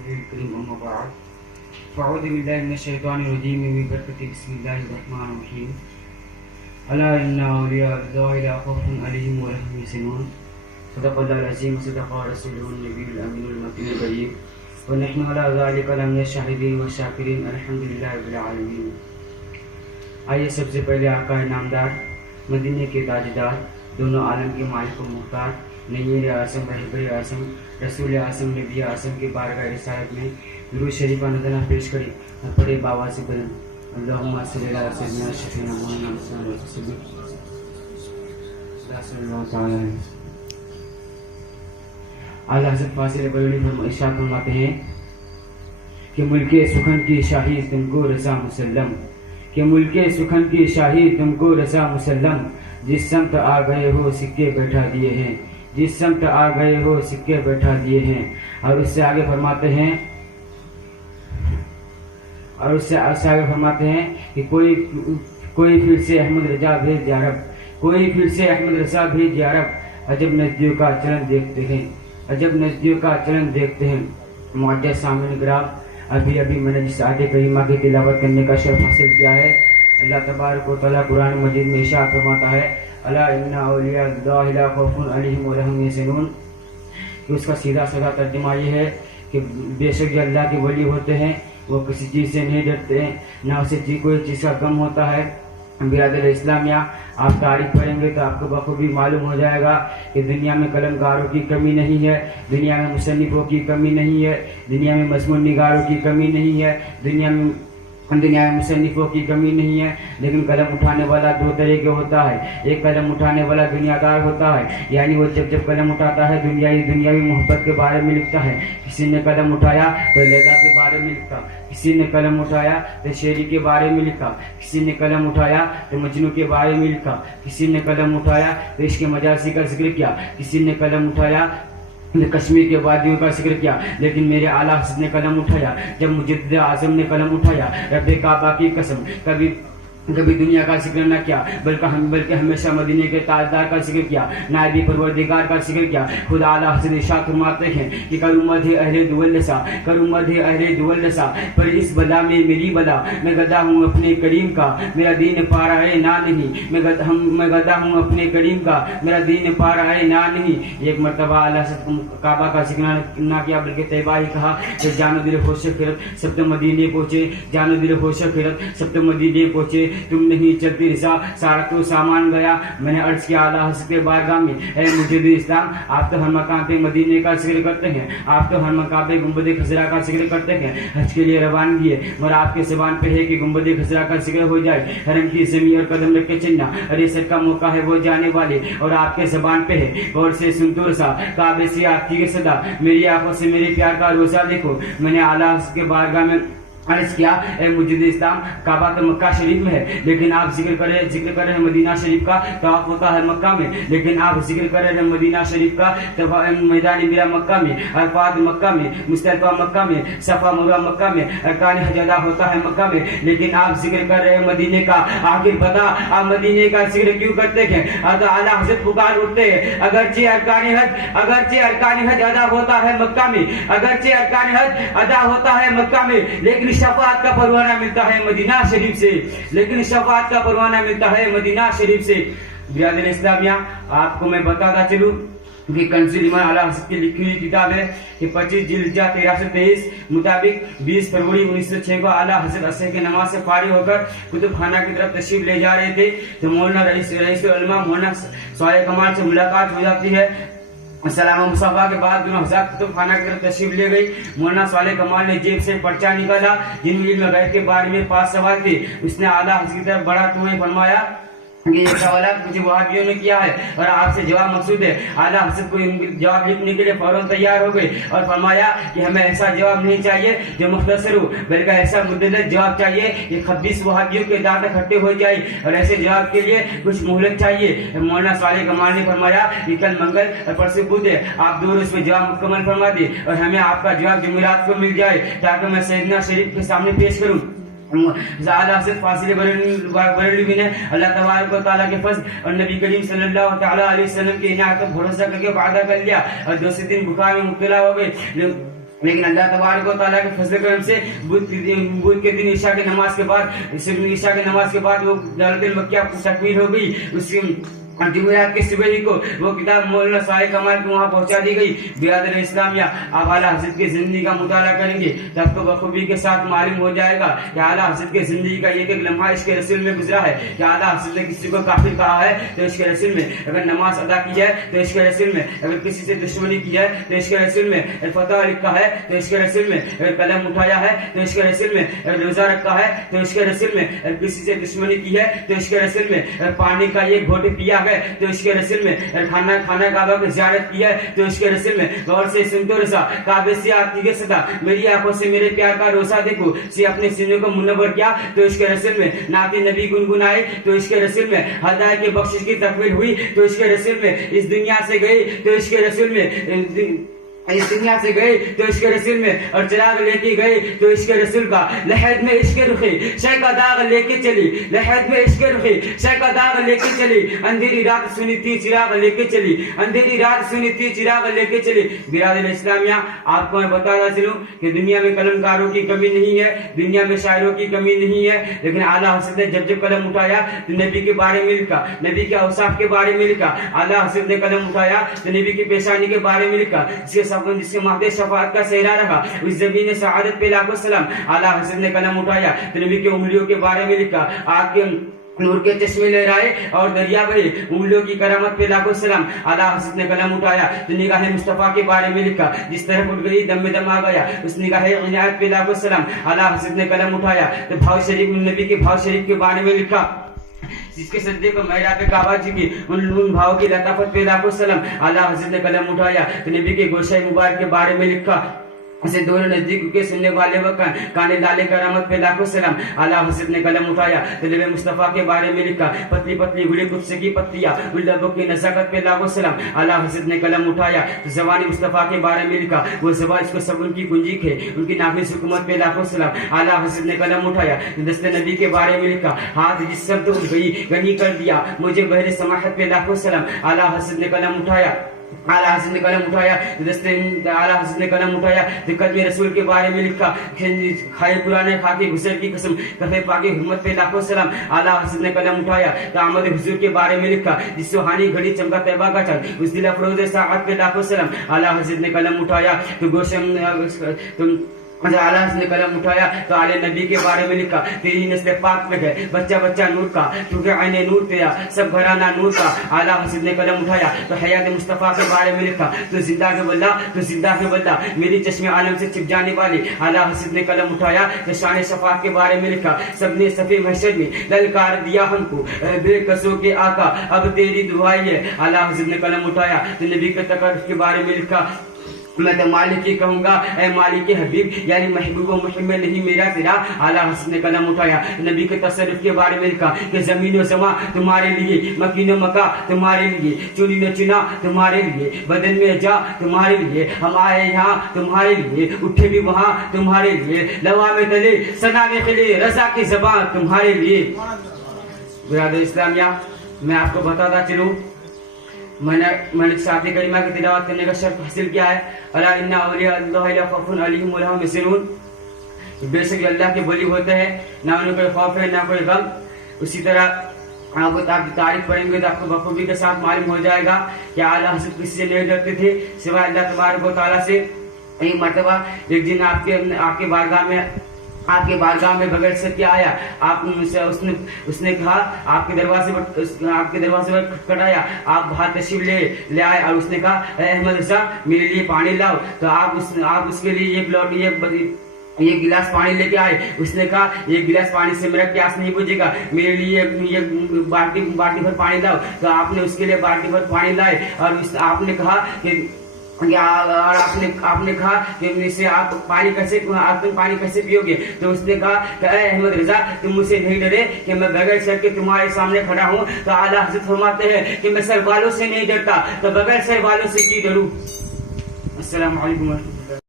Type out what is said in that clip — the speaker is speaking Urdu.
رسوله الكريم أما بعد فأعوذ بالله من الشيطان الرجيم ببركة بسم الله الرحمن الرحيم ألا إن أولياء الله لا خوف عليهم ولا هم يحزنون صدق الله العظيم وصدق رسوله النبي الأمين المتين الكريم ونحن على ذلك لمن الشاهدين والشاكرين الحمد لله رب العالمين. آئیے سب سے پہلے آقا نامدار مدینے کے تاجدار دونوں عالم کے مالک و مختار نیر اعظم رہبر اعظم رسول اعظم نبی اعظم کے بارگاہ رسالت میں درود شریفہ نذرانہ پیش کریں اور پڑھے باواز سے بلند اللہم صلی اللہ سیدنا شفیعنا مولانا محمد صلی اللہ تعالی علیہ. اعلیٰ حضرت فاضل بریلوی ارشاد فرماتے ہیں کہ ملک سخن کی شاہی تم کو رضا مسلم، کہ ملک سخن کی شاہی تم کو رضا مسلم، جس سمت آ گئے ہو سکے بیٹھا دیے ہیں، جس سمت آ گئے ہو سکے بیٹھا دیے ہیں. اور اس سے آگے فرماتے ہیں کہ کوئی پھر سے احمد رضا بھیج یا رب، کوئی پھر سے احمد رضا بھیج یا رب، عجب نزدیوں کا چلن دیکھتے ہیں، عجب نزدیوں کا چلن دیکھتے ہیں. معزز سامعین کرام، ابھی میں نے جس آیت کریمہ کی تلاوت کرنے کا شرف حاصل کیا ہے، اللہ تبارک و تعالیٰ قرآن مجید میں ارشاد فرماتا ہے الا ان اولیاء اللہ لا خوف علیہم ولا هم یحزنون، کہ اس کا سیدھا سادہ ترجمہ یہ ہے کہ بے شک جو اللہ کے ولی ہوتے ہیں وہ کسی چیز سے نہیں ڈرتے ہیں، نہ اسے کوئی چیز کا غم ہوتا ہے. برادر اسلامیہ، آپ تاریخ پڑھیں گے تو آپ کو بخوبی معلوم ہو جائے گا کہ دنیا میں قلمکاروں کی کمی نہیں ہے، دنیا میں مصنفوں کی کمی نہیں ہے، دنیا میں مضمون نگاروں کی کمی نہیں ہے، دنیا میں مصنفوں کی کمی نہیں ہے. لیکن قلم اٹھانے والا دو طرح کے ہوتا ہے. ایک قلم اٹھانے والا دنیا دار ہوتا ہے، یعنی وہ جب قلم اٹھاتا ہے دنیاوی محبت کے بارے میں لکھتا ہے. کسی نے قلم اٹھایا تو لیلا کے بارے میں لکھا، کسی نے قلم اٹھایا تو شیری کے بارے میں لکھا، کسی نے قلم اٹھایا تو مجنو کے بارے میں لکھا، کسی نے قلم اٹھایا تو عشق مجازی کا ذکر کیا، کسی نے قلم اٹھایا کشمیر کے وادیوں کا ذکر کیا. لیکن میرے اعلیٰ حضرت نے قلم اٹھایا جب مجدد اعظم نے قلم اٹھایا، رب کعبہ کی قسم کبھی دنیا کا ذکر نہ کیا بلکہ ہمیشہ مدینے کے تاجدار کا ذکر کیا، نائب پروردگار کا ذکر کیا. خدا اعلیٰ حضرت ارشاد فرماتے ہیں کہ کر امت اہل دولسا پر اس بلا میں میری بلا، میں گدا ہوں اپنے کریم کا میرا دین پا رہا ہے نہ نہیں، میں گدا ہوں اپنے کریم کا میرا دین پا رہا ہے نہ نہیں. ایک مرتبہ اعلیٰ حضرت کعبہ کا ذکر نہ کیا بلکہ طیبہ ہی کہا کہ جانو دل ہوش خیرت سب تو مدینے پہنچے، جانو دل ہوش خیرت سب تو مدینے پہنچے، تم نہیں چلتی رضا سارا تو سامان گیا. میں نے عرض کیا اعلیٰ حضرت کے بارگاہ میں اے مجدد اسلام، آپ تو ہر مقام پہ مدینے کا ذکر کرتے ہیں، آپ تو ہر مقام پہ گنبد خضرا کا ذکر کرتے ہیں، حج کے لیے روانگی ہے اور آپ کے زبان پہ ہے کہ گنبد خضرا کا ذکر ہو جائے، حرم کی زمین اور قدم رکھ کے چلنا ریست کا موقع ہے وہ جانے والے، اور آپ کے زبان پہ ہے غور سے سن تو رسا کعبے سے آپ کی صدا، میری آنکھوں سے میرے پیار کا روزہ دیکھو. میں نے اعلیٰ حضرت کے بارگاہ میں عرض کیا اے مجدد اسلام، کعبہ تو مکہ شریف میں ہے لیکن آپ ذکر کر رہے ہیں مدینہ شریف کا، طواف ہوتا ہے مکہ میں لیکن آپ ذکر کر رہے ہیں مدینہ شریف کا. میدان میرا مکہ میں، عرفات مکہ میں، مزدلفہ مکہ میں، صفا مروہ مکہ میں، ارکان حج ادا ہوتا ہے مکہ میں، لیکن آپ ذکر کر رہے ہیں مدینے کا. آخر بتا آپ مدینے کا ذکر کیوں کرتے ہیں؟ اعلیٰ حضرت پکار اٹھتے ہیں اگرچہ ارکان حج ادا ہوتا ہے مکہ میں، اگرچہ ارکان حج ادا ہوتا ہے مکہ میں، لیکن شفاعت کا پروانہ ملتا ہے مدینہ شریف سے، لیکن شفاعت کا پروانہ ملتا ہے مدینہ شریف سے. برادر اسلامیہ، آپ کو میں بتاتا چلوں کہ کنز ایمان اعلیٰ حضرت کی لکھی ہوئی کتاب ہے کہ 25 ذوالحجہ 1323 مطابق 20 فروری 1906 کو اعلیٰ حضرت عصر کی نماز سے فارغ ہو کر کتب خانہ کی طرف تشریف لے جا رہے تھے تو مولانا رئیس العلماء مولانا صالح کمال سے ملاقات ہو جاتی ہے. سلام و مصافحہ کے بعد دونوں حضرات کتب خانہ کی طرف تشریف لے گئی. مولانا صالح کمال نے جیب سے پرچہ نکالا جن میں علم غیب کے بارے میں 5 سوال تھے. اس نے اعلیٰ حضرت کی طرف بڑا تو فرمایا کہ یہ سوالات مجھے وہابیوں نے کیا ہے اور آپ سے جواب مقصود ہے. اعلیٰ حضرت کو جواب لکھنے کے لیے فوراً تیار ہو گئے اور فرمایا کہ ہمیں ایسا جواب نہیں چاہیے جو مختصر ہو بلکہ ایسا مدلل جواب چاہیے کہ 26 وہابیوں کے دانت اکٹھے ہو جائے اور ایسے جواب کے لیے کچھ مہلت چاہیے. مولانا صالح کمال نے فرمایا کہ کل منگل اور پرسوں بدھ ہے، آپ 2 روز میں جواب مکمل فرما دیں اور ہمیں آپ کا جواب جمعرات کو مل جائے تاکہ میں سیدنا شریف کے سامنے پیش کروں. اعلیٰ حضرت فاضل بریلوی نے اللہ تبارک و تعالیٰ کے فضل اور نبی کریم صلی اللہ علیہ وسلم کی عنایت پر بھروسہ کر کے وعدہ کر لیا اور 2 دن بخار میں مبتلا ہو گئے. لیکن اللہ تبارک و تعالیٰ کے فضل کرم سے بدھ کے دن عشاء کی نماز کے بعد وہ دولت المکیہ تکمیل ہو گئی. اس کی جمعرات کے صبح ہی کو وہ کتاب مولانا صالح کمال کو وہاں پہنچا دی گئی. برادر اسلامیہ، آپ اعلیٰ حضرت کی زندگی کا مطالعہ کریں گے تو آپ کو بخوبی کے ساتھ معلوم ہو جائے گا کہ اعلیٰ حضرت کی زندگی کا ایک ایک لمحہ عشق رسول میں گزرا ہے. کہ اعلیٰ حضرت نے کسی کو کافر کہا ہے تو عشق رسول میں، اگر نماز ادا کی ہے تو عشق رسول میں، اگر کسی سے دشمنی کی ہے تو عشق رسول میں، فتح لکھا ہے تو عشق رسول میں، اگر قلم اٹھایا ہے تو عشق رسول میں، اگر روزہ رکھا ہے تو عشق رسول میں، اگر کسی سے دشمنی کی ہے تو عشق رسول میں، اگر پانی کا ایک گھوٹ پیا ہے تو عشق رسول میں، خانہ کعبہ کی زیارت کی ہے تو عشق رسول میں. غور سے سن تو رسا کعبے سے آتی کے سطح میری آنکھوں سے میرے پیار کا روزہ دیکھو سے اپنے سینے کو منور کیا تو عشق رسول میں. نعت نبی گنگنائے تو عشق رسول میں. ہدایت کے بخشش کی تکمیل ہوئی تو عشق رسول میں. اس دنیا سے گئی تو عشق رسول میں، اس دنیا سے گئے تو عشق رسول میں، اور چراغ لے کے گئے تو عشق رسول کا. لحد میں عشق رخی شے کا داغ لے کے چلی، لحد میں عشق رخی شے کا داغ لے کے چلی. اندھیری رات سنی تھی چراغ لے کے چلی، اندھیری رات سنی تھی چراغ لے کے چلی. برادر اسلامیہ، آپ کو میں بتاتا چلوں کہ دنیا میں قلم کاروں کی کمی نہیں ہے، دنیا میں شاعروں کی کمی نہیں ہے، لیکن اعلیٰ حضرت نے جب قلم اٹھایا تو نبی کے بارے میں لکھا، نبی کے اوصاف کے بارے میں لکھا. اعلیٰ حضرت نے قلم اٹھایا تو نبی کی پیشانی کے بارے میں لکھا، جس کے مہد شفاعت کا صحرا رہا، اس زمین سعادت پہ لاکھوں سلام. اعلیٰ حضرت نے قلم اٹھایا تو نبی کی انگلیوں کے بارے میں لکھا. آپ کے نور کے چشمے لہرائے اور دریا بہے، انگلیوں کی کرامت پہ لاکھوں سلام. اعلیٰ حضرت نے قلم اٹھایا تو نگاہ مصطفیٰ کے بارے میں لکھا، جس طرف اٹھ گئی دم میں دم آ گیا، اس نگاہ عنایت پہ لاکھوں سلام. اعلیٰ حضرت نے قلم اٹھایا تو بھاؤ شریف، نبی کے بھاؤ شریف کے بارے میں لکھا، جس کے سجدے کو محراب کعبہ جی کی ان بھاؤ کی لطافت پہ لاکھوں سلام. اعلیٰ حضرت نے قلم اٹھایا تو نبی کے گوشہ مبارک کے بارے میں لکھا، اسے دونوں نزدیک کے سننے والے وقت کانے ڈالے کرامت پہ لاکھوں سلام. اعلیٰ حضرت نے قلم اٹھایا تو نبی مصطفیٰ کے بارے میں لکھا، پتلی پتلی گڑی قدس کی پتیاں، ان لبوں کی نزاکت پہ لاکھوں سلام. اعلیٰ حضرت نے قلم اٹھایا تو زبان مصطفیٰ کے بارے میں لکھا، وہ زبان اس کو سب ان کی کنجی ہے، ان کی نافذ حکومت پہ لاکھوں سلام. اعلیٰ حضرت نے قلم اٹھایا تو دست نبی کے بارے میں لکھا، ہاتھ جس سمت اٹھ گئی غنی کر دیا مجھے بحر سماحت پہ لاکھوں سلام. اعلیٰ حضرت نے قلم اٹھایا، اعلیٰ حضرت نے قلم اٹھایا اعلیٰ حضرت نے قلم اٹھایا تو قدم رسول کے بارے میں لکھا، کھائے پرانے خاکے گھسر کی قسم کفے پاکی حکمت پہ لاکھوں سلام. اعلیٰ حضرت نے قلم اٹھایا تو آمد حضور کے بارے میں لکھا، جس سہانی گھڑی چمکا طیبہ کا چند اس دل افروز ساعت پہ لاکھوں سلام. اعلیٰ حضرت نے قلم اٹھایا تو گوشم اعلیٰ حضرت نے قلم اٹھایا تو آل نبی کے بارے میں لکھا، تیری نسل پاک میں ہے بچہ بچہ نور کا، کیونکہ عین نور تیرا سب گھرانہ نور کا. اعلیٰ حضرت نے قلم اٹھایا تو حیات مصطفیٰ کے بارے میں لکھا، تو زندہ کے بلّہ تو زندہ کے بلّہ میری چشم عالم سے چھپ جانے والی. اعلیٰ حضرت نے قلم اٹھایا تو شان شفاعت کے بارے میں لکھا، سب نے صفی محشر میں للکار دیا ہم کو بے کسوں کے آقا اب تیری دعائی ہے. اعلیٰ حضرت نے قلم اٹھایا تو نبی کے تقرب کے بارے میں لکھا، میں تو مالک ہی کہوں گا اے مالک حبیب، یعنی محبوب و محمد نہیں میرا تیرا. اعلیٰ حضرت نے قلم اٹھایا نبی کے تصرف کے بارے میں لکھا کہ زمین و زماں تمہارے لیے، مکین و مکہ تمہارے لیے، چنی و چنا تمہارے لیے، بدن میں جا تمہارے لیے، ہم آئے یہاں تمہارے لیے، اٹھے بھی وہاں تمہارے لیے، لوا میں تلے سنا میں خلے رضا کی زبان تمہارے لیے. برادر اسلامیہ، میں آپ کو بتاتا چلوں، میں نے ساتھ کریمہ کی تلاوت کرنے کا شرف حاصل کیا ہے، الا ان اولیاء اللہ لا خوف علیہم ولا هم يحزنون. بے شک اللہ کے ولی ہوتے ہیں، نہ انہیں کوئی خوف ہے نہ کوئی غم. اسی طرح آپ کی تعریف پڑھیں گے تو آپ کو بخوبی کے ساتھ معلوم ہو جائے گا کہ اعلیٰ حضرت کسی سے نہیں ڈرتے تھے سوائے اللہ تبارک و تعالیٰ سے. ایک مرتبہ ایک دن آپ کے بارگاہ میں بغیر سے کیا آیا، اس نے کہا، آپ کے دروازے پر کھٹکھٹایا، آپ باہر تشریف لے آئے اور اس نے کہا اے احمد رضا میرے لیے پانی لاؤ. تو آپ اس کے لیے ایک گلاس پانی لے کے آئے. اس نے کہا ایک گلاس پانی سے میرا پیاس نہیں بجھے گا، میرے لیے ایک بالٹی بھر پانی لاؤ. تو آپ نے اس کے لیے بالٹی بھر پانی لائے اور آپ نے کہا کہ آپ نے کہا کہ اسے آپ پانی کیسے پیو گے. تو اس نے کہا کہ اے احمد رضا تم مجھ سے نہیں ڈرے کہ میں بغیر سر کے تمہارے سامنے کھڑا ہوں. تو اعلیٰ حضرت فرماتے ہیں کہ میں سر والوں سے نہیں ڈرتا تو بغیر سر والوں سے کی ڈروں. السلام علیکم.